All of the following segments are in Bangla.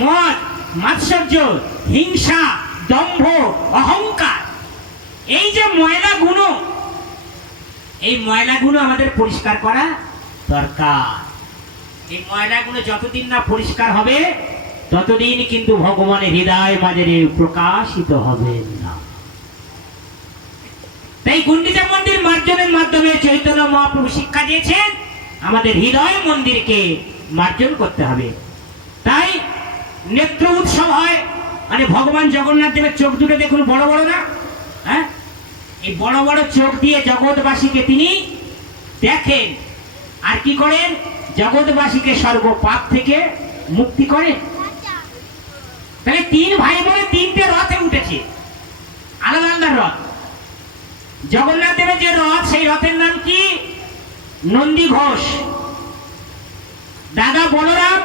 মদ, মাৎসর্য, হিংসা, দম্ভ, অহংকার, এই যে ময়লাগুলো, এই ময়লাগুলো আমাদের পরিষ্কার করা দরকার। এই ময়লাগুলো যতদিন না পরিষ্কার হবে ততদিন কিন্তু ভগবানের হৃদয় মাঝে প্রকাশিত হবে না। তাই গুন্ডিচা মন্দির মার্জনের মাধ্যমে চৈতন্য মহাপ্রভু শিক্ষা দিয়েছেন আমাদের হৃদয় মন্দিরকে মার্জন করতে হবে। তাই নেত্র উৎসব হয়, মানে ভগবান জগন্নাথ দেবের চোখ দুটো দেখুন বড় বড় না, হ্যাঁ, এই বড় বড় চোখ দিয়ে জগৎবাসীকে তিনি দেখেন আর কি করেন, জগৎবাসীকে সর্ব পাপ থেকে মুক্তি করেন। তাহলে তিন ভাই বোনে তিনটে রথে উঠেছে, আলাদা আলাদা রথ। জগন্নাথ দেবের যে রথ, সেই রথের নাম কি? নন্দী ঘোষ। দাদা বলরাম,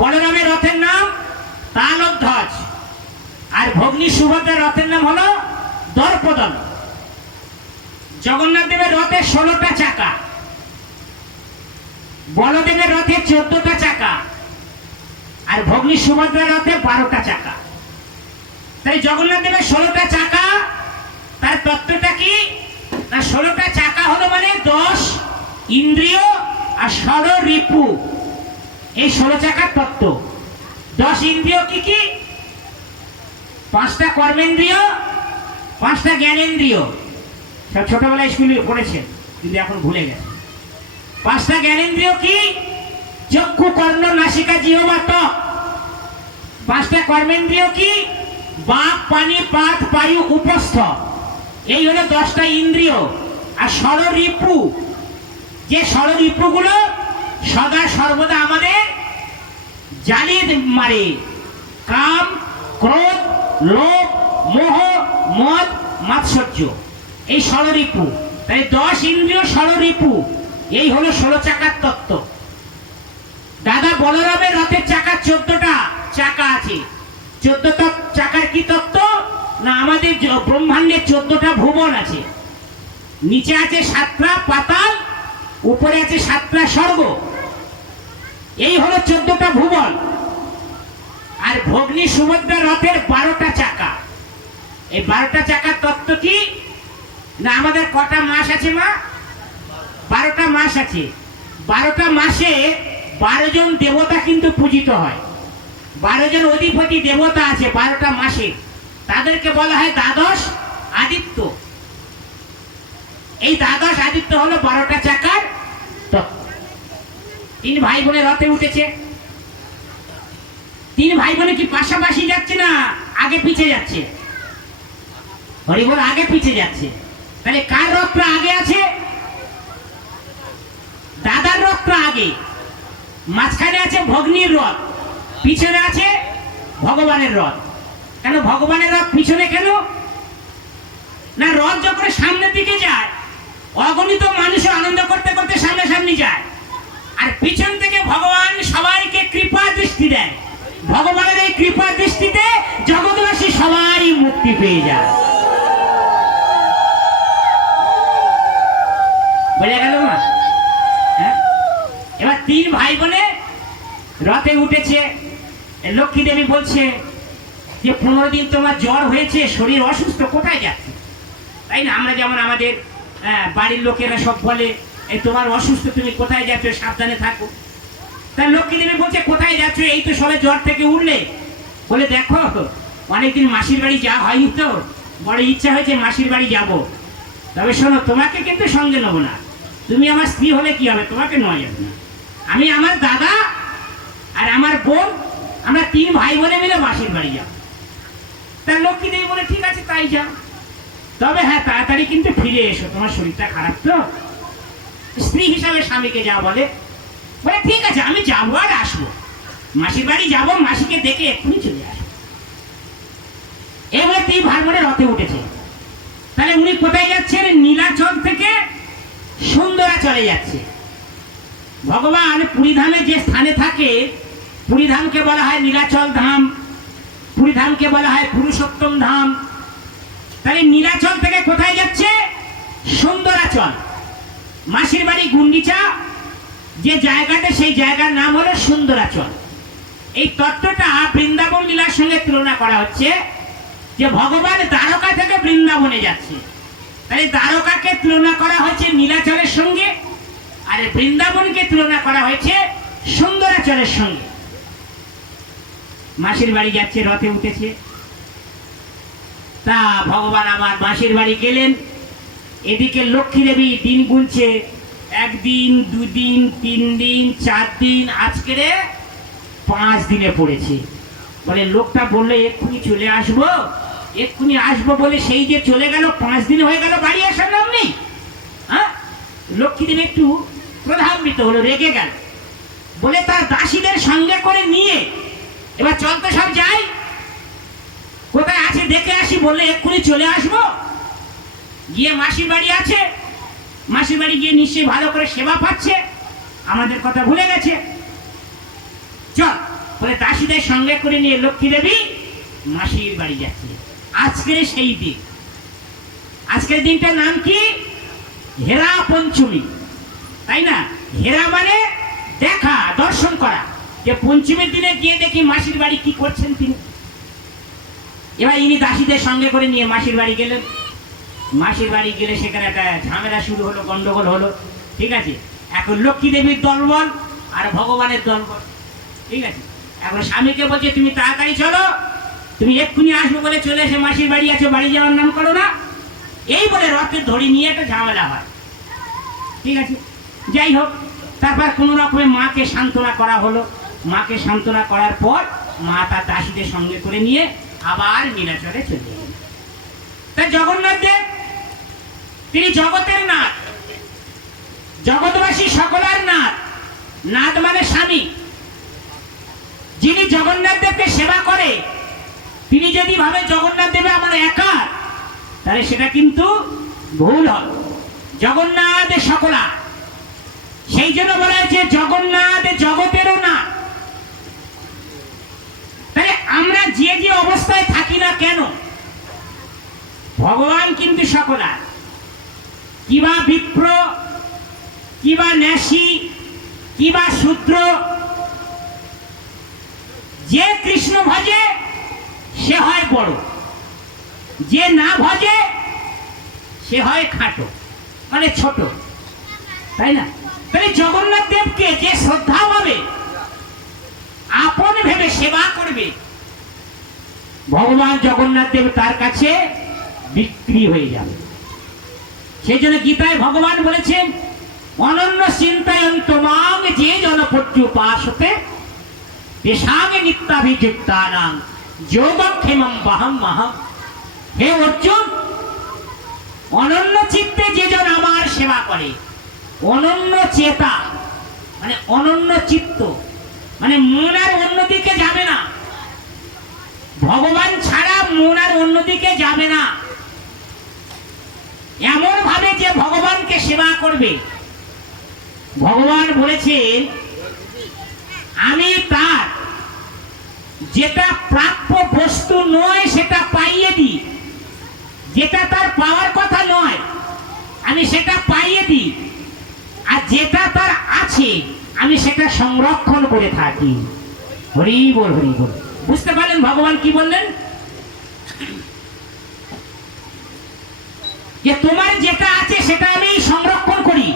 বলরামের রথের নাম তালধ্বজ। আর ভগ্নী সুভদ্রার রথের নাম হলো দর্পদন। জগন্নাথ দেবের রথে 16টা চাকা, বলদেবের রথে 14টা চাকা, আর ভগ্নী সুভদ্রার রথে 12টা চাকা। তাই জগন্নাথ দেবের 16টা চাকা, তার তত্ত্বটা কি না, 16টা চাকা হলো মানে 10 ইন্দ্রিয় আর 16 রিপু, এই 16 চাকার তত্ত্ব। 10 ইন্দ্রিয় কি কি? 5টা কর্মেন্দ্রিয়, 5টা জ্ঞানেন্দ্রিয়। সব ছোটবেলায় স্কুলে পড়েছেন কিন্তু এখন ভুলে গেছে। 5টা জ্ঞানেন্দ্রিয় কি? চক্ষু, কর্ণ, নাসিকা, জিহ্বা, ত্বক। 5টা কর্মেন্দ্রিয় কি? বাক, পানি, পাত, বায়ু, উপস্থ। এই হলো 10টা ইন্দ্রিয়। আর 16 রিপু, যে 16 রিপুগুলো সদা সর্বদা আমাদের জ্বালিয়ে মারে। কাম, ক্রোধ, লোভ, মোহ, মদ, মাৎসর্য, এই 16 রিপু। তাই 10 ইন্দ্রিয়, 16 রিপু, এই হলো 16 চাকার তত্ত্ব। দাদা বলরামের রথের চাকা 14টা চাকা আছে। 14টা চাকার কি তত্ত্ব না, আমাদের ব্রহ্মাণ্ডের 14টা ভুবন আছে। নিচে আছে 7টা পাতাল, উপরে আছে 7টা স্বর্গ, এই হলো 14টা ভুবন। আর ভগ্নী সুভদ্রা রথের 12টা চাকা। এই 12টা চাকার তত্ত্ব কি না, আমাদের কটা মাস আছে মা? 12টা মাস আছে। 12টা মাসে 12 জন দেবতা কিন্তু পূজিত হয়। 12 জন অধিপতি দেবতা আছে 12টা মাসে, তাদেরকে বলা হয় দ্বাদশ আদিত্য। এই দ্বাদশ আদিত্য হলো 12টা চাকার তত্ত্ব। 3 ভাই বোনের রথে উঠেছে। 3 ভাই বোনে কি পাশাপাশি যাচ্ছে না আগে পিছে যাচ্ছে? হরিবল আগে পিছে যাচ্ছে। তাহলে কার রথটা আগে আছে? দাদার রথটা আগে, মাঝখানে আছে ভগ্নীর রথ, পিছনে আছে ভগবানের রথ। কেন ভগবানের রথ পিছনে কেন না? রথ যখন সামনের দিকে যায় অগণিত মানুষ আনন্দ করতে করতে সামনাসামনি যায়, আর পিছন থেকে ভগবান সবাইকে কৃপা দৃষ্টি দেয়। ভগবানের এই কৃপা দৃষ্টিতে জগৎবাসী সবাই মুক্তি পেয়ে যায়। বোঝা গেল না? হ্যাঁ, এবার 3 ভাই বোনে রথে উঠেছে। লক্ষ্মী দেবী বলছে যে 15 দিন তোমার জ্বর হয়েছে, শরীর অসুস্থ, কোথায় যাচ্ছে? তাই না, আমরা যেমন আমাদের বাড়ির লোকেরা সব বলে তোমার অসুস্থ, তুমি কোথায় যাচ্ছ, সাবধানে থাকো। তাই লক্ষ্মী দেবী বলছে কোথায় যাচ্ছ? এই তো সবাই জ্বর থেকে উঠলে। বলে দেখো অনেকদিন মাসির বাড়ি যাওয়া হয়নি, তো বড় ইচ্ছা হয়েছে মাসির বাড়ি যাব। তবে শোনো, তোমাকে কিন্তু সঙ্গে নেবো না। তুমি আমার স্ত্রী হলে কি হবে, তোমাকে নেওয়া যাবে না। আমি আমার দাদা আর আমার বোন, আমরা 3 ভাই বোনে মিলে মাসির বাড়ি যাব। তার লক্ষ্মী দেবী বলে ঠিক আছে তাই যাও, তবে হ্যাঁ তাড়াতাড়ি কিন্তু ফিরে এসো, তোমার শরীরটা খারাপ তো। স্ত্রী হিসাবে স্বামীকে যা বলে, বলে ঠিক আছে আমি যাবো আর আসবো, মাসির বাড়ি যাবো, মাসিকে দেখে এক্ষুনি চলে আসবো। এবারে 3 ভাই বোনে রথে উঠেছে। তাহলে উনি কোথায় যাচ্ছেন? নীলাচল থেকে সুন্দরাচলে যাচ্ছে। ভগবান পুরীধামে যে স্থানে থাকে, পুরীধামকে বলা হয় নীলাচল ধাম, পুরীধামকে বলা হয় পুরুষোত্তম ধাম। তাহলে নীলাচল থেকে কোথায় যাচ্ছে? সুন্দরাচল। মাসির বাড়ি গুন্ডিচা, যে জায়গাটা সেই জায়গার নাম হলো সুন্দরাচল। এই তত্ত্বটা বৃন্দাবন লীলার সঙ্গে তুলনা করা হচ্ছে যে ভগবান দ্বারকা থেকে বৃন্দাবনে যাচ্ছে, তাহলে দ্বারকাকে তুলনা করা হয়েছে নীলাচলের সঙ্গে, আর বৃন্দাবনকে তুলনা করা হয়েছে সুন্দরাচলের সঙ্গে। মাসির বাড়ি যাচ্ছে, রথে উঠেছে, তা ভগবান আমার মাসির বাড়ি গেলেন। এদিকে লক্ষ্মী দেবী দিন গুনছে, 1 দিন 2 দিন 3 দিন 4 দিন, আজকে 5 দিনে পড়েছে। বলে লোকটা বললো এক্ষুনি চলে আসবো, এক্ষুনি আসবো বলে সেই যে চলে গেল, 5 দিন হয়ে গেল, বাড়ি আসার নাম নেই। হ্যাঁ, লক্ষ্মী দেবী একটু ক্রোধান্বিত হলো, রেগে গেল, বলে তার দাসীদের সঙ্গে করে নিয়ে এবার চল তো সব যাই, কোথায় আছে দেখে আসি, বললে এক্ষুনি চলে আসবো। গিয়ে মাসির বাড়ি আছে, মাসির বাড়ি গিয়ে নিশ্চয়ই ভালো করে সেবা পাচ্ছে, আমাদের কথা ভুলে গেছে, চল বলে দাসীদের সঙ্গে করে নিয়ে লক্ষ্মী দেবী মাসির বাড়ি যাচ্ছে। আজকের সেই দিন, আজকের দিনটার নাম কি? হেরা পঞ্চমী, তাই না? হেরা মানে দেখা, দর্শন করা, যে পঞ্চমীর দিনে গিয়ে দেখি মাসির বাড়ি কি করছেন তিনি। এবার ইনি দাসীদের সঙ্গে করে নিয়ে মাসির বাড়ি গেলেন। মাসির বাড়ি গেলে সেখানে একটা ঝামেলা শুরু হলো, গন্ডগোল হলো, ঠিক আছে। এখন লক্ষ্মী দেবীর দলবল আর ভগবানের দলবল, ঠিক আছে। এখন স্বামীকে বলছে তুমি তাড়াতাড়ি চলো, তুমি এক্ষুনি আসবো বলে চলে এসে মাসির বাড়ি আছো, বাড়ি যাওয়ার নাম করো না, এই বলে রথের ধরি নিয়ে একটা ঝামেলা হয়, ঠিক আছে। যাই হোক, তারপর কোনো রকমে মাকে সান্ত্বনা করা হলো। মাকে সান্ত্বনা করার পর মা তার দাসীদের সঙ্গে করে নিয়ে আবার নীলাচলে চলে গেলেন। তা জগন্নাথ দেব তিনি জগতের নাথ, জগৎবাসী সকলের নাথ। নাথ মানে স্বামী। যিনি জগন্নাথ দেবকে সেবা করে তিনি যদি ভাবে জগন্নাথ দেবে আমার একা, তাহলে সেটা কিন্তু ভুল হবে। জগন্নাথ সকলা, সেই জন্য বলা হয়েছে জগন্নাথ জগতেরও না। তাহলে আমরা যে যে অবস্থায় থাকি না কেন, ভগবান কিন্তু সকলা। কিবা বিপ্র, কিবা ন্যাসী, কিবা শূদ্র, যে কৃষ্ণ ভজে সে হয় বড়, যে না ভজে সে হয় খাটো, মানে ছোট, তাই না? তাহলে জগন্নাথ দেবকে যে শ্রদ্ধা ভাবে আপন ভেবে সেবা করবে, ভগবান জগন্নাথ দেব তার কাছে বিক্রি হয়ে যাবে। সেই জন্য গীতায় ভগবান বলেছেন অনন্য চিন্তায়ন্ত মাং যে জনপর্যুপাসতে তেষাং নিত্যাভিযুক্তানাং যোগক্ষেমং বাহম মাহম। হে অর্জুন, অনন্য চিত্তে যে জন আমার সেবা করে, অনন্য চেতা মানে অনন্য চিত্ত, মানে মন আর অন্যদিকে যাবে না, ভগবান ছাড়া মন আর অন্যদিকে যাবে না, এমন ভাবে যে ভগবানকে সেবা করবে। ভগবান বলেছেন আমি তার যেটা প্রাপ্য বস্তু নয় সেটা পাইয়ে দিই, যেটা তার পাওয়ার কথা নয় আমি সেটা পাইয়ে দিই, আর যেটা তার আছে আমি সেটা সংরক্ষণ করে থাকি। হরি বল, হরি বল। বুঝতে পারলেন ভগবান কি বললেন? যে তোমার যেটা আছে সেটা আমি সংরক্ষণ করি,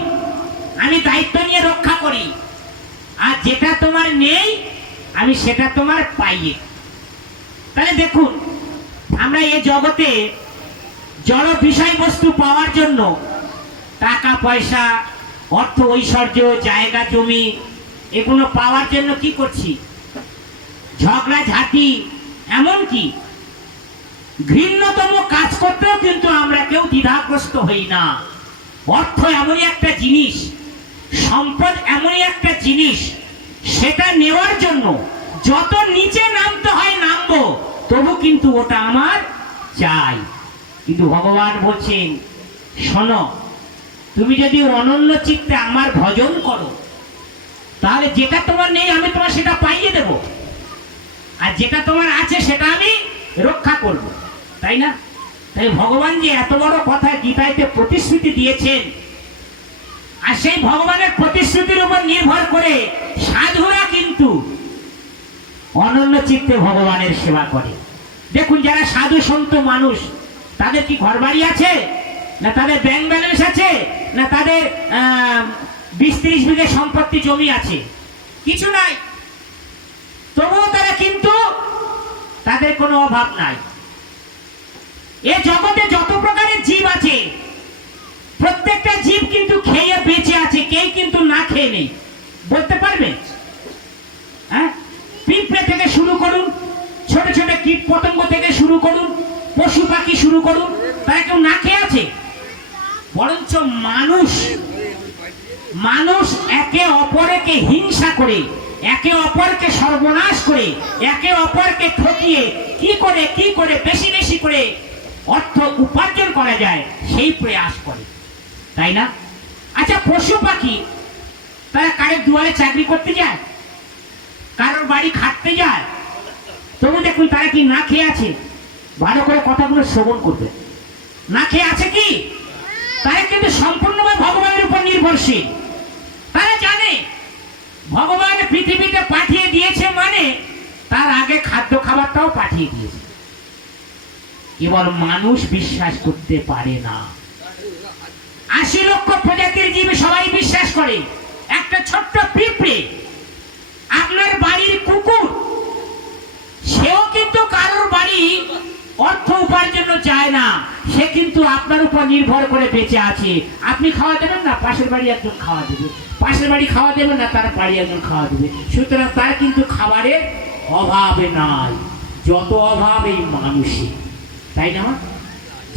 আমি দায়িত্ব নিয়ে রক্ষা করি, আর যেটা তোমার নেই আমি সেটা তোমার পাইয়ে। তাহলে দেখুন, আমরা এই জগতে জড় বিষয়বস্তু পাওয়ার জন্য টাকা পয়সা, অর্থ ঐশ্বর্য, জায়গা জমি, এগুলো পাওয়ার জন্য কি করছি? ঝগড়া ঝাঁটি, এমনকি ঘৃণ্যতম কাজ করতেও কিন্তু আমরা কেউ দ্বিধাগ্রস্ত হই না। অর্থ এমনই একটা জিনিস, সম্পদ এমনই একটা জিনিস, সেটা নেওয়ার জন্য যত নিচে নামতে হয় নামবো, তবু কিন্তু ওটা আমার চাই। কিন্তু ভগবান বলছেন শোনো, তুমি যদি অনন্য চিত্তে আমার ভজন করো, তাহলে যেটা তোমার নেই আমি তোমার সেটা পাইয়ে দেব, আর যেটা তোমার আছে সেটা আমি রক্ষা করব, তাই না? তাই ভগবান যে এত বড় কথা গীতাতে প্রতিশ্রুতি দিয়েছেন, আর সেই ভগবানের প্রতিশ্রুতির উপর নির্ভর করে সাধুরা কিন্তু অনন্য চিত্তে ভগবানের সেবা করে। দেখুন যারা সাধু সন্ত মানুষ, তাদের কি ঘর বাড়ি আছে, না তাদের ব্যাংক ব্যালেন্স আছে, না তাদের 20-30 বিঘে সম্পত্তি জমি আছে? কিছু নাই। তবুও তারা কিন্তু তাদের কোনো অভাব নাই। এ জগতে যত প্রকারের জীব আছে, প্রত্যেকটা জীব কিন্তু খেয়ে বেঁচে আছে, কেউ কিন্তু না খেয়ে নেই। বলতে পারবে? হ্যাঁ, পিঁপড়ে থেকে শুরু করুন, ছোট ছোট কীট পতঙ্গ থেকে শুরু করুন, পশু পাখি শুরু করুন, তারা কেউ না খেয়ে আছে? বরঞ্চ মানুষ একে অপরকে হিংসা করে, একে অপরকে সর্বনাশ করে, একে অপরকে ঠকিয়ে কি করে বেশি বেশি করে অর্থ উপার্জন করা যায় সেই প্রয়াস করে, তাই না? আচ্ছা, পশু পাখি তারা কারোর দুয়ারে চাকরি করতে যায়, কারোর বাড়ি খাটতে যায়, তবু দেখুন তারা কি না খেয়ে আছে? ভালো করে কথাগুলো শ্রবণ করবে। না খেয়ে আছে কি? তারা কিন্তু সম্পূর্ণভাবে ভগবানের উপর নির্ভরশীল। তারা জানে ভগবান পৃথিবীতে পাঠিয়ে দিয়েছে, মানে তার আগে খাদ্য খাবারটাও পাঠিয়ে দিয়েছে। কেবল মানুষ বিশ্বাস করতে পারে না। 80 লক্ষ প্রজাতির জীব সবাই বিশ্বাস করে। একটা ছোট্ট পিঁপড়ে, আপনার বাড়ির কুকুর, সেও কিন্তু কারোর বাড়ি অর্থ উপার্জন যায় না, সে কিন্তু আপনার উপর নির্ভর করে বেঁচে আছে। আপনি খাওয়া দেবেন না, পাশের বাড়ি একজন খাওয়া দেবে, পাশের বাড়ি খাওয়া দেবেন না, তার বাড়ি একজন খাওয়া দেবে। সুতরাং তার কিন্তু খাবারের অভাবে নাই। যত অভাব এই মানুষে, তাই না?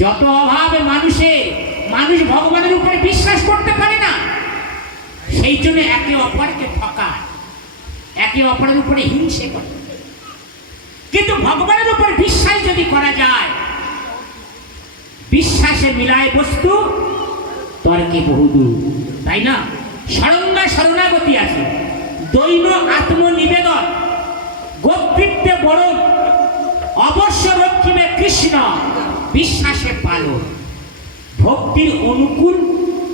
যত অভাবে মানুষের, মানুষ ভগবানের উপরে বিশ্বাস করতে পারে না, সেই জন্য একে অপরকে ঠকায়, একে অপরের উপরে হিংসে করে। কিন্তু ভগবানের উপর বিশ্বাস যদি করা যায়, বিশ্বাসে মিলায় বস্তু, তর্কে বহুদূর, তাই না? শরণা শরণাগতি আছে, দৈন আত্মনিবেদন, গোপৃত্তে বরণ, অবশ্য রক্ষিবে কৃষ্ণ, বিশ্বাসে পালন, ভক্তির অনুকূল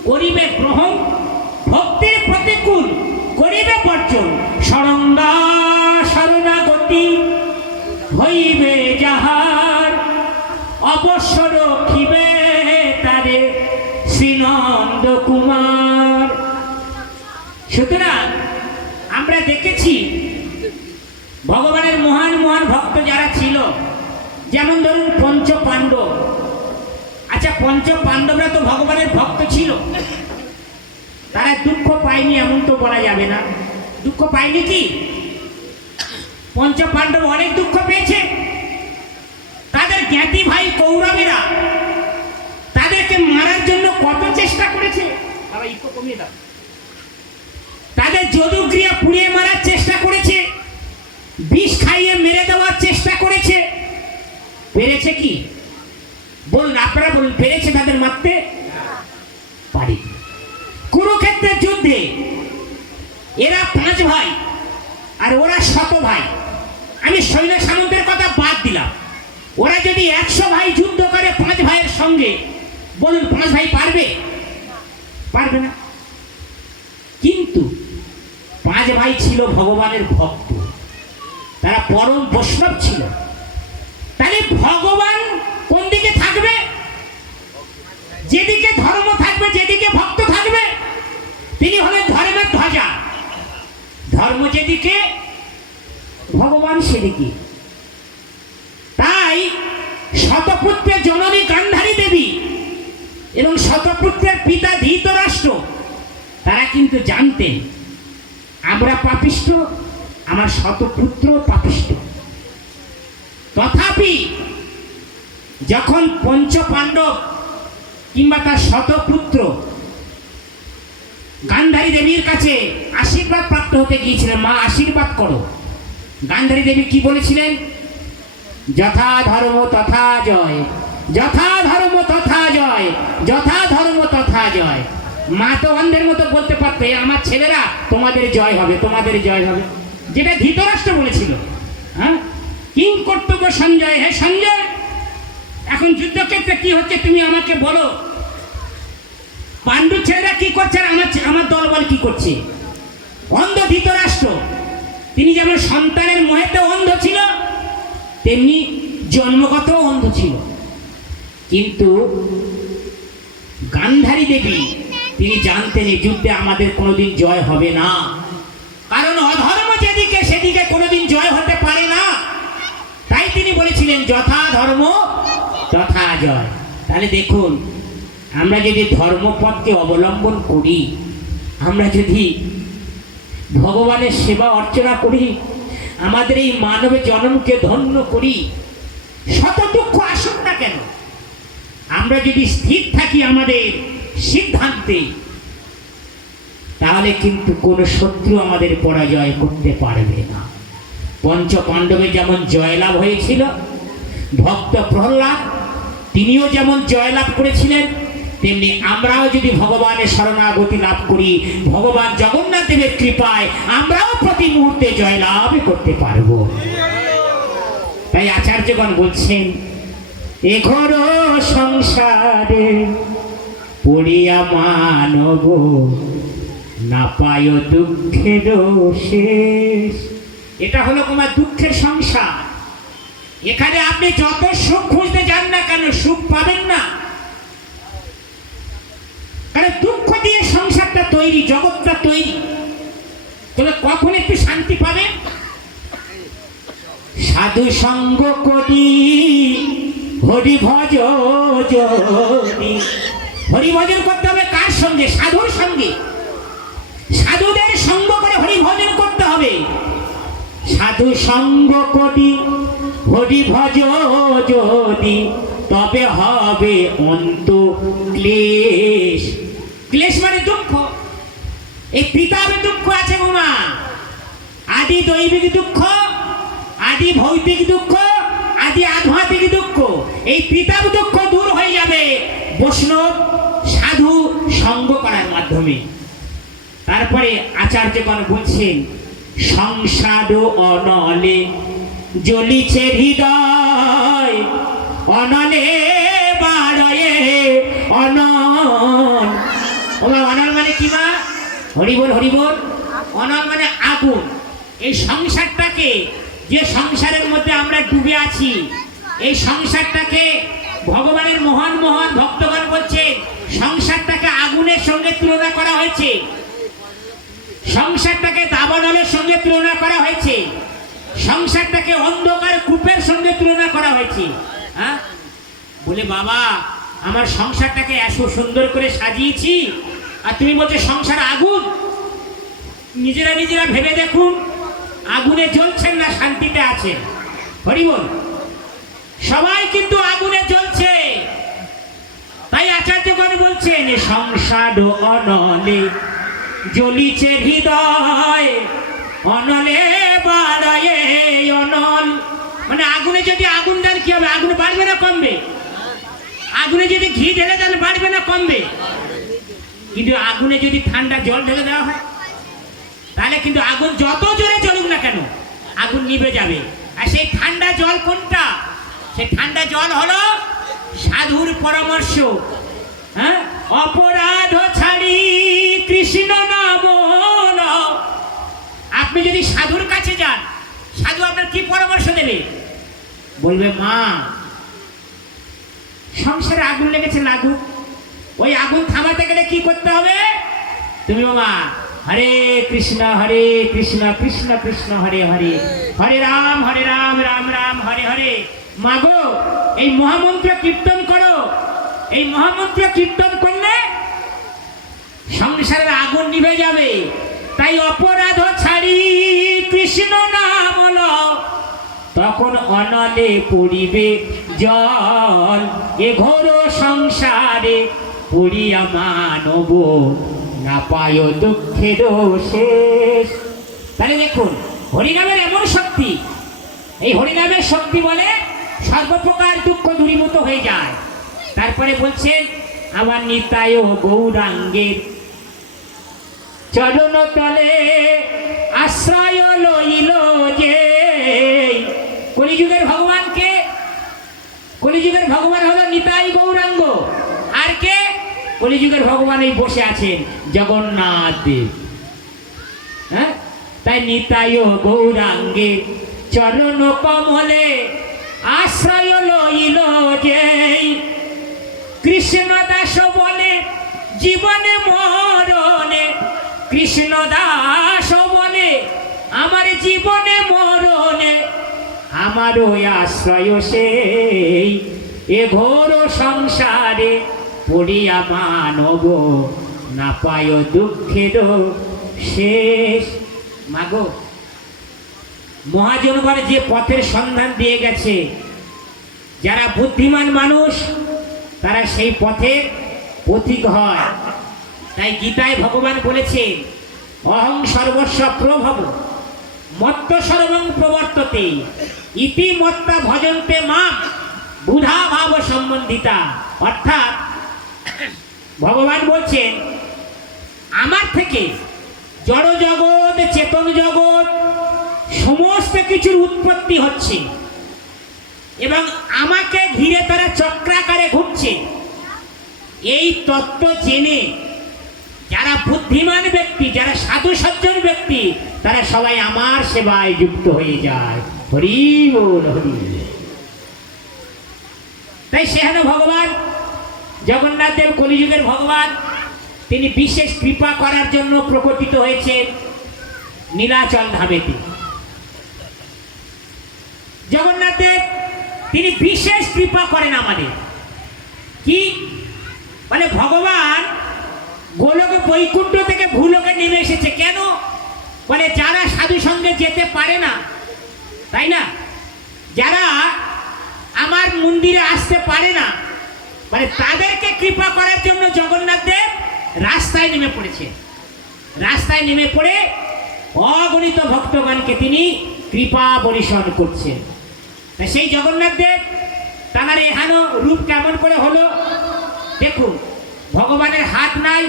করিবে গ্রহণ, ভক্তির প্রতিকূল করিবে বর্জন, শরণা শরণাগতি হইবে যাহার, অবশ্য রক্ষিবে তারে শ্রীনন্দ কুমার। সুতরাং আমরা দেখেছি ভগবানের মহান মহান ভক্ত যারা ছিল, যেমন ধরুন পঞ্চ পাণ্ডব। আচ্ছা, পঞ্চ পাণ্ডবরা তো ভগবানের ভক্ত ছিল, তারা দুঃখ পায়নি এমন তো বলা যাবে না। দুঃখ পায়নি কি? পঞ্চ পাণ্ডব অনেক দুঃখ পেয়েছে। তাদের জ্ঞাতি ভাই কৌরবেরা তাদেরকে মারার জন্য কত চেষ্টা করেছে। তাদের যদুগৃহ পুড়িয়ে মারার চেষ্টা করেছে, বিষ খাইয়ে মেরে দেওয়ার চেষ্টা করেছে। পেরেছে কি? বলুন, আপনারা বলুন, পেরেছে তাদের মারতে? পারি। কুরুক্ষেত্রের যুদ্ধে এরা 5 ভাই আর ওরা 100 ভাই। আমি সৈন্য সামন্তের কথা বাদ দিলাম। ওরা যদি 100 ভাই যুদ্ধ করে 5 ভাইয়ের সঙ্গে, বলুন 5 ভাই পারবে? পারবে না। কিন্তু 5 ভাই ছিল ভগবানের ভক্ত, তারা পরম বৈষ্ণব ছিল। তাহলে ভগবান কোন দিকে থাকবে? যেদিকে ধর্ম থাকবে, যেদিকে ভক্ত থাকবে, তিনি হলেন ধর্মের ধ্বজা। ধর্ম যেদিকে, ভগবান সেদিকে। তাই শতপুত্রের জননী গান্ধারী দেবী এবং শতপুত্রের পিতা ধৃতরাষ্ট্র, তারা কিন্তু জানতেন আমরা পাপিষ্ঠ, আমার শতপুত্র পাপিষ্ঠ। তথাপি যখন পঞ্চ পাণ্ডব কিংবা তার শতপুত্র গান্ধারী দেবীর কাছে আশীর্বাদ প্রাপ্ত হতে গিয়েছিলেন, মা আশীর্বাদ করো, গান্ধারী দেবী কি বলেছিলেন? যথা ধর্ম তথা জয়, যথা ধর্ম তথা জয়, যথা ধর্ম তথা জয়। মা তো অন্ধের মতো বলতে পারতে, আমার ছেলেরা তোমাদের জয় হবে, তোমাদের জয় হবে, যেটা ধৃতরাষ্ট্র বলেছিল। হ্যাঁ, কিং কর্তব্য সঞ্জয়, হে সঞ্জয়, এখন যুদ্ধক্ষেত্রে কি হচ্ছে তুমি আমাকে বলো। পাণ্ডু ছেলেরা কি করছে আর আমার দলবল কি করছে? অন্ধ ধৃতরাষ্ট্র তিনি যেমন সন্তানের মোহেতে অন্ধ ছিল, তেমনি জন্মগত অন্ধ ছিল। কিন্তু গান্ধারী দেবী তিনি জানতেন এই যুদ্ধে আমাদের কোনোদিন জয় হবে না, কারণ অধর্ম যেদিকে সেদিকে কোনোদিন জয় হতে পারে না। তাই তিনি বলেছিলেন যথা ধর্ম তথা জয়। তাহলে দেখুন, আমরা যদি ধর্মপথকে অবলম্বন করি, আমরা যদি ভগবানের সেবা অর্চনা করি, আমাদের এই মানব জন্মকে ধন্য করি, শত দুঃখ আসুক না কেন, আমরা যদি স্থির থাকি আমাদের সিদ্ধান্তে, তাহলে কিন্তু কোনো শত্রু আমাদের পরাজয় করতে পারবে না। পঞ্চ পাণ্ডবে যেমন জয়লাভ হয়েছিল, ভক্ত প্রহ্লাদ তিনিও যেমন জয়লাভ করেছিলেন, তেমনি আমরাও যদি ভগবানের শরণাগতি লাভ করি, ভগবান জগন্নাথ দেবের কৃপায় আমরাও প্রতি মুহূর্তে জয়লাভ করতে পারব। তাই আচার্যগণ বলছেন, এ ঘোর সংসারে পড়িয়া মানব না পায় দুঃখের শেষ। এটা হলো তোমার দুঃখের সংসার। এখানে আপনি যত সুখ খুঁজতে যান না কেন, সুখ পাবেন না, কারণ দুঃখ দিয়ে সংসারটা তৈরি, জগৎটা তৈরি। তবে কখন একটু শান্তি পাবেন? সাধু সঙ্গ করি হরি ভজ যদি। হরি ভজন করতে হবে কার সঙ্গে? সাধুর সঙ্গে। সাধুদের সঙ্গ করে হরি ভজন করতে হবে। সাধু সঙ্গ করি হরি ভজ যদি, তবে হবে অন্ত ক্লেশ। ক্লেশ মানে দুঃখ। এই পিতাবে দুঃখ আছে গোমা, আদি দৈবিক দুঃখ, আদি ভৌতিক দুঃখ, আদি আধ্যাত্মিক দুঃখ। এই পিতাব দুঃখ দূর হয়ে যাবে বৈষ্ণব সাধু সঙ্গ করার মাধ্যমে। তারপরে আচার্যগণ বলছেন, সংসার অনলে জ্বলিছে হৃদয়, অনলে বাড়য়ে অনল। অনল মানে কি মা? হরিবল হরিবল। অনল মানে আগুন। এই সংসারটাকে, যে সংসারের মধ্যে আমরা ডুবে আছি, এই সংসারটাকে ভগবানের মহান মহান ভক্তগণ বলছেন, সংসারটাকে আগুনের সঙ্গে তুলনা করা হয়েছে, সংসারটাকে দাবানলের সঙ্গে তুলনা করা হয়েছে, সংসারটাকে অন্ধকার কূপের সঙ্গে তুলনা করা হয়েছে। হ্যাঁ, বলে বাবা আমার সংসারটাকে এত সুন্দর করে সাজিয়েছি, আর তুমি বলছো সংসার আগুন। নিজেরা নিজেরা ভেবে দেখুন, আগুনে জ্বলছেন না শান্তিতে আছেন? হরি বল। সবাই কিন্তু আগুনে জ্বলছে। তাই আচার্যগণ বলছেন, সংসার অনলে জ্বলিছে হৃদয়, অনলে বাড়ায়ে অনল। মানে আগুনে যদি আগুন দেন কি হবে? আগুন বাড়বে না কমবে? আগুনে যদি ঘি ঢেলে দেন বাড়বে না কমবে? কিন্তু আগুনে যদি ঠান্ডা জল ঢেলে দেওয়া হয়, তাহলে কিন্তু আগুন যত জোরে জ্বলুক না কেন আগুন নিভে যাবে। আর সেই ঠান্ডা জল কোনটা? সেই ঠান্ডা জল হলো সাধুর পরামর্শ। হ্যাঁ, অপরাধ ছাড়ি কৃষ্ণ নাম নাও। আপনি যদি সাধুর কাছে যান, সাধু আপনার কি পরামর্শ দেবে? বলবে, মা সংসারে আগুন লেগেছে, লাগুক। ওই আগুন থামাতে গেলে কি করতে হবে? তুমি বাবা হরে কৃষ্ণ কৃষ্ণ কৃষ্ণ হরে হরে, হরে রাম রাম রাম হরে হরে। মাগো এই মহামন্ত্র কীর্তন করো। এই মহামন্ত্র কীর্তন করলে সংসারের আগুন নিভে যাবে। তাই অপরাধ ছাড়ি কৃষ্ণ নাম লও, তখন অনলে পড়িবে জল। এ ঘোর সংসারে পড়িয়া মানব না পায় দুঃখের শেষ। তাহলে দেখুন, হরিনামের এমন শক্তি, এই হরিনামের শক্তি বলে সর্বপ্রকার দুঃখ দূরীভূত হয়ে যায়। তারপরে বলছেন, আমার নিতায় গৌরাঙ্গের চরণ তলে আশ্রয় লইল যে। কলিযুগের ভগবানকে, কলিযুগের ভগবান হলো নিতাই গৌরাঙ্গ। আর কে? কলিযুগের ভগবান এই বসে আছেন জগন্নাথ দেব। হ্যাঁ, তাই নিতাই গৌরাঙ্গে চরণ কমলে আশ্রয় লইল যেই। কৃষ্ণ দাস বলে জীবনে মরণে, কৃষ্ণ দাস বলে আমার জীবনে মরণে, আমার ওই আশ্রয় সেই এ ঘোর সংসারে পড়িয়া মানব না পায় দুঃখের শেষ। মাগো, মহাজনগণ যে পথের সন্ধান দিয়ে গেছে, যারা বুদ্ধিমান মানুষ তারা সেই পথে পথিক হয়। তাই গীতায় ভগবান বলেছেন, অহং সর্বস্ব প্রভব মত্ত সর্বং প্রবর্ততে ইতি মত্তা ভজন্তে মাম বুধা ভাব সম্বন্ধিতা। অর্থাৎ ভগবান বলছেন, আমার থেকে জড় জগৎ চেতন জগৎ সমস্ত কিছুর উৎপত্তি হচ্ছে এবং আমাকে ঘিরে তারা চক্রাকারে ঘুরছে। এই তত্ত্ব জেনে যারা বুদ্ধিমান ব্যক্তি, যারা সাধু সজ্জন ব্যক্তি, তারা সবাই আমার সেবায় যুক্ত হয়ে যায়। হরি বল, হরি। তাই সেখানে ভগবান জগন্নাথ দেব কলিযুগের ভগবান, তিনি বিশেষ কৃপা করার জন্য প্রকটিত হয়েছে নীলাচল ধামেতে। জগন্নাথ দেব তিনি বিশেষ কৃপা করেন আমাদের। কি মানে, ভগবান গোলক বৈকুণ্ঠ থেকে ভূলোকে নেমে এসেছে। কেন? মানে যারা সাধু সঙ্গে যেতে পারে না, তাই না, যারা আমার মন্দিরে আসতে পারে না, মানে তাদেরকে কৃপা করার জন্য জগন্নাথ দেব রাস্তায় নেমে পড়েছে। রাস্তায় নেমে পড়ে অগণিত ভক্তগণকে তিনি কৃপা বরিশন করছেন। সেই জগন্নাথ দেব তার এখানে রূপ কেমন করে হলো দেখুন। ভগবানের হাত নাই,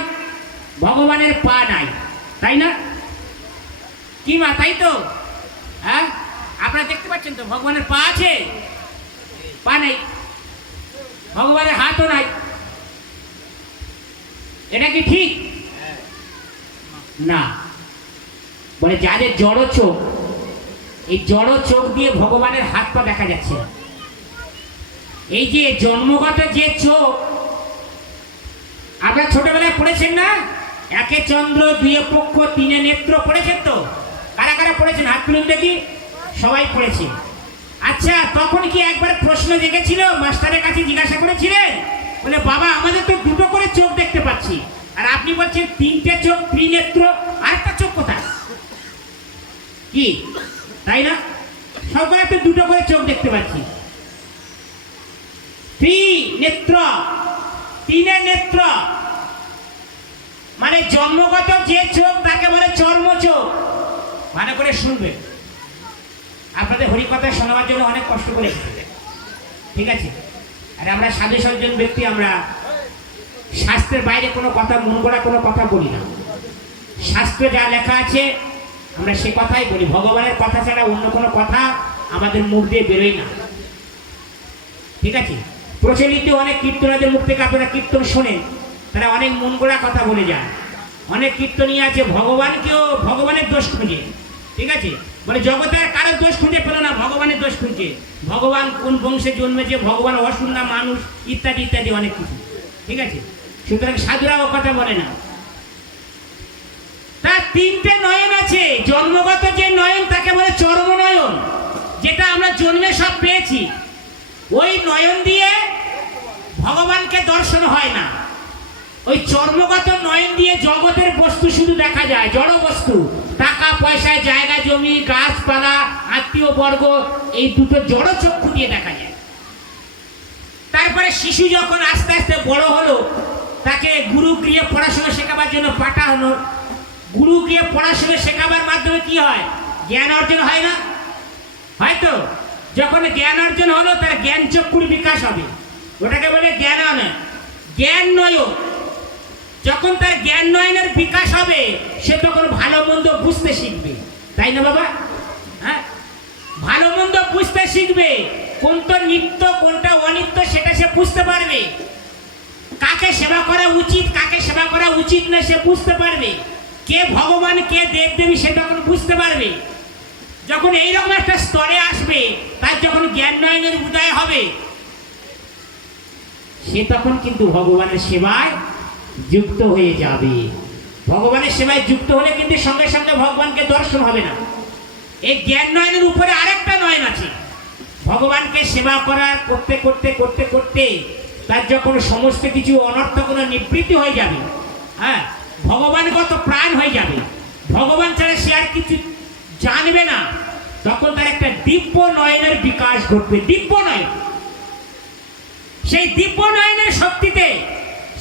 ভগবানের পা নাই, তাই না? কি মা, তাই তো? হ্যাঁ, আপনারা দেখতে পাচ্ছেন তো, ভগবানের পা আছে, পা নেই, ভগবানের হাতও নাই। এটা কি ঠিক? না। বলে যাদের জড় চোখ, এই জড় চোখ দিয়ে ভগবানের হাত পা দেখা যাচ্ছে। এই যে জন্মগত যে চোখ, আপনারা ছোটবেলায় পড়েছেন না, একে চন্দ্র দুয়ে পক্ষ তিনে নেত্র, পড়েছেন তো? কারা কারা পড়েছেন হাত তুলুন দেখি। সবাই পড়েছে। আচ্ছা, তখন কি একবার প্রশ্ন জেগেছিল, মাস্টারের কাছে জিজ্ঞাসা করেছিলেন, বলে বাবা আমাদের তো দুটো করে চোখ দেখতে পাচ্ছি, আর আপনি বলছেন তিনটে চোখ ত্রিনেত্র, আরেকটা চোখ কোথায়? কি তাই না? সবাই তো দুটো করে চোখ দেখতে পাচ্ছি। ত্রিনেত্র, তিনে নেত্র, মানে জন্মগত যে চোখ তাকে বলে চর্ম চোখ। মানে করে শুনবেন, আপনাদের হরিকথা শোনাবার জন্য অনেক কষ্ট করে, ঠিক আছে? আর আমরা সাধু সজ্জন ব্যক্তি, আমরা শাস্ত্রের বাইরে কোনো কথা, মন গড়া কোনো কথা বলি না। শাস্ত্রে যা লেখা আছে আমরা সে কথাই বলি। ভগবানের কথা ছাড়া অন্য কোনো কথা আমাদের মুখ দিয়ে বেরোয় না, ঠিক আছে? প্রচলিত অনেক কীর্তনাদের মুখ থেকে আপনারা কীর্তন শোনেন, তারা অনেক মন গড়া কথা বলে যায়। অনেক কীর্তনীয় আছে ভগবানকেও ভগবানের দোষ খুঁজে, ঠিক আছে? বলে জগতের কারো দোষ খুঁজে পেল না, ভগবানের দোষ খুঁজে। ভগবান কোন বংশে জন্মেছে, ভগবান অসুর না মানুষ, ইত্যাদি ইত্যাদি অনেক কিছু, ঠিক আছে? সুতরাং সাধুরা ও কথা বলে না। তার তিনটে নয়ন আছে। জন্মগত যে নয়ন তাকে বলে চর্ম নয়ন, যেটা আমরা জন্মে সব পেয়েছি। ওই নয়ন দিয়ে ভগবানকে দর্শন হয় না। ওই চর্মগত নয়ন দিয়ে জগতের বস্তু শুধু দেখা যায়, জড় বস্তু, টাকা পয়সা, জায়গা জমি, গাছপালা, আত্মীয় বর্গ, এই দুটো জড় চক্ষু দিয়ে দেখা যায়। তারপরে শিশু যখন আস্তে আস্তে বড় হলো, তাকে গুরু গৃহে পড়াশোনা শেখাবার জন্য পাঠানো। গুরু গৃহে পড়াশোনা শেখাবার মাধ্যমে কি হয়? জ্ঞান অর্জন হয় না? হয়তো যখন জ্ঞান অর্জন হলো, তার জ্ঞান চক্ষুর বিকাশ হবে, ওটাকে বলে জ্ঞান জ্ঞান নয়ন। যখন তার জ্ঞান নয়নের বিকাশ হবে, সে তখন ভালো মন্দ বুঝতে শিখবে, তাই না বাবা? হ্যাঁ, ভালো মন্দ বুঝতে শিখবে, কোনটা নিত্য কোনটা অনিত্য সেটা সে বুঝতে পারবে। কাকে সেবা করা উচিত, কাকে সেবা করা উচিত না সে বুঝতে পারবে। কে ভগবান কে দেবদেবী সে তখন বুঝতে পারবে। যখন এইরকম একটা স্তরে আসবে, তার যখন জ্ঞান নয়নের উদয় হবে, সে তখন কিন্তু ভগবানের সেবায় যুক্ত হয়ে যাবে। ভগবানের সেবায় যুক্ত হলে কিন্তু সঙ্গে সঙ্গে ভগবানকে দর্শন হবে না। এই জ্ঞান নয়নের উপরে আরেকটা নয়ন আছে। ভগবানকে সেবা করার করতে করতে করতে করতে তার যখন সমস্ত কিছু অনর্থক নিবৃত্তি হয়ে যাবে, হ্যাঁ, ভগবানগত প্রাণ হয়ে যাবে, ভগবান ছাড়া সে আর কিছু জানবে না, তখন তার একটা দিব্য নয়নের বিকাশ ঘটবে। দিব্য নয়ন, সেই দিব্য নয়নের শক্তিতে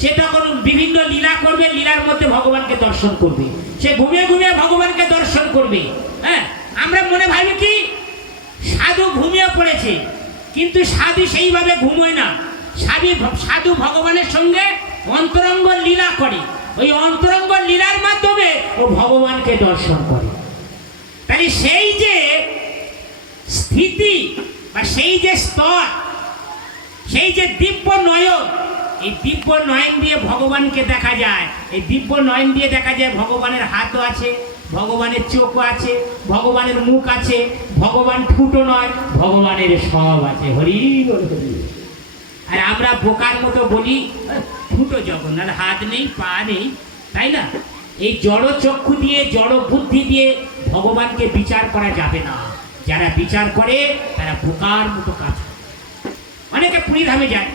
সে তখন বিভিন্ন লীলা করবে, লীলার মধ্যে ভগবানকে দর্শন করবে, সে ঘুমিয়ে ঘুমিয়ে ভগবানকে দর্শন করবে। হ্যাঁ, আমরা মনে ভাবি কি সাধু ঘুমিয়ে পড়েছে, কিন্তু সাধু সেইভাবে ঘুমোয় না। সাধু ভগবানের সঙ্গে অন্তরঙ্গ লীলা করে, ওই অন্তরঙ্গ লীলার মাধ্যমে ও ভগবানকে দর্শন করে। তাই সেই যে স্থিতি বা সেই যে স্তর, সেই যে দিব্য নয়ন, এই দিব্য নয়ন দিয়ে ভগবানকে দেখা যায়। এই দিব্য নয়ন দিয়ে দেখা যায় ভগবানের হাতও আছে, ভগবানের চোখও আছে, ভগবানের মুখ আছে, ভগবান ঠুটো নয়, ভগবানের সব আছে। হরি বল হরি। আর আমরা বোকার মতো বলি ঠুটো জগন্নাথ, হাত নেই পা নেই, তাই না? এই জড় চক্ষু দিয়ে জড় বুদ্ধি দিয়ে ভগবানকে বিচার করা যাবে না। যারা বিচার করে তারা বোকার মতো কাজ করে। অনেকে পুরীধামে যায়,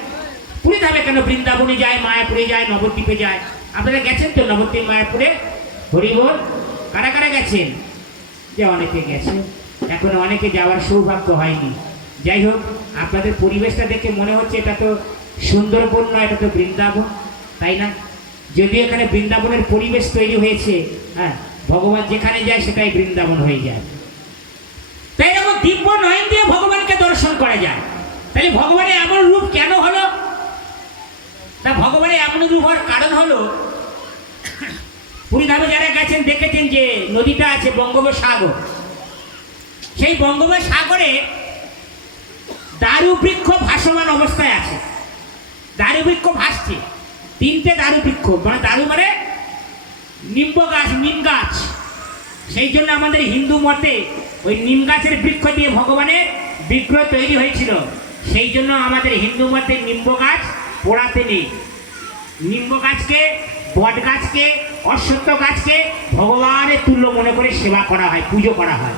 পুরীধামে কেন, বৃন্দাবনে যায়, মায়াপুরে যায়, নবদ্বীপে যায়। আপনারা গেছেন তো নবদ্বীপ মায়াপুরে? হরি বল। কারা কারা গেছেন? যে অনেকে গেছেন, এখন অনেকে যাওয়ার সৌভাগ্য হয়নি। যাই হোক, আপনাদের পরিবেশটা দেখে মনে হচ্ছে এটা তো সুন্দরবন নয়, এটা তো বৃন্দাবন, তাই না? যদিও এখানে বৃন্দাবনের পরিবেশ তৈরি হয়েছে, হ্যাঁ, ভগবান যেখানে যায় সেটাই বৃন্দাবন হয়ে যায়। তাই এরকম দিব্য নয়ন দিয়ে ভগবানকে দর্শন করা যায়। তাহলে ভগবানের এমন রূপ কেন হলো? তা ভগবানের এমন রূপ হওয়ার কারণ হলো, পুরীধামে যারা গেছেন দেখেছেন যে নদীটা আছে বঙ্গোপসাগর। সেই বঙ্গোপসাগরে দারু বৃক্ষ ভাসমান অবস্থায় আছে। দারু বৃক্ষ ভাসছে, তিনটে দারু বৃক্ষ, মানে দারু মানে নিম্ব গাছ, নিম গাছ। সেই জন্য আমাদের হিন্দু মতে ওই নিম গাছের বৃক্ষ দিয়ে ভগবানের বিগ্রহ তৈরি হয়েছিল। সেই জন্য আমাদের হিন্দু মতে নিম্ব গাছ পোড়াতে নেই। নিম্ব গাছকে, বট গাছকে, অশ্বত্থ গাছকে ভগবানের তুল্য মনে করে সেবা করা হয়, পুজো করা হয়।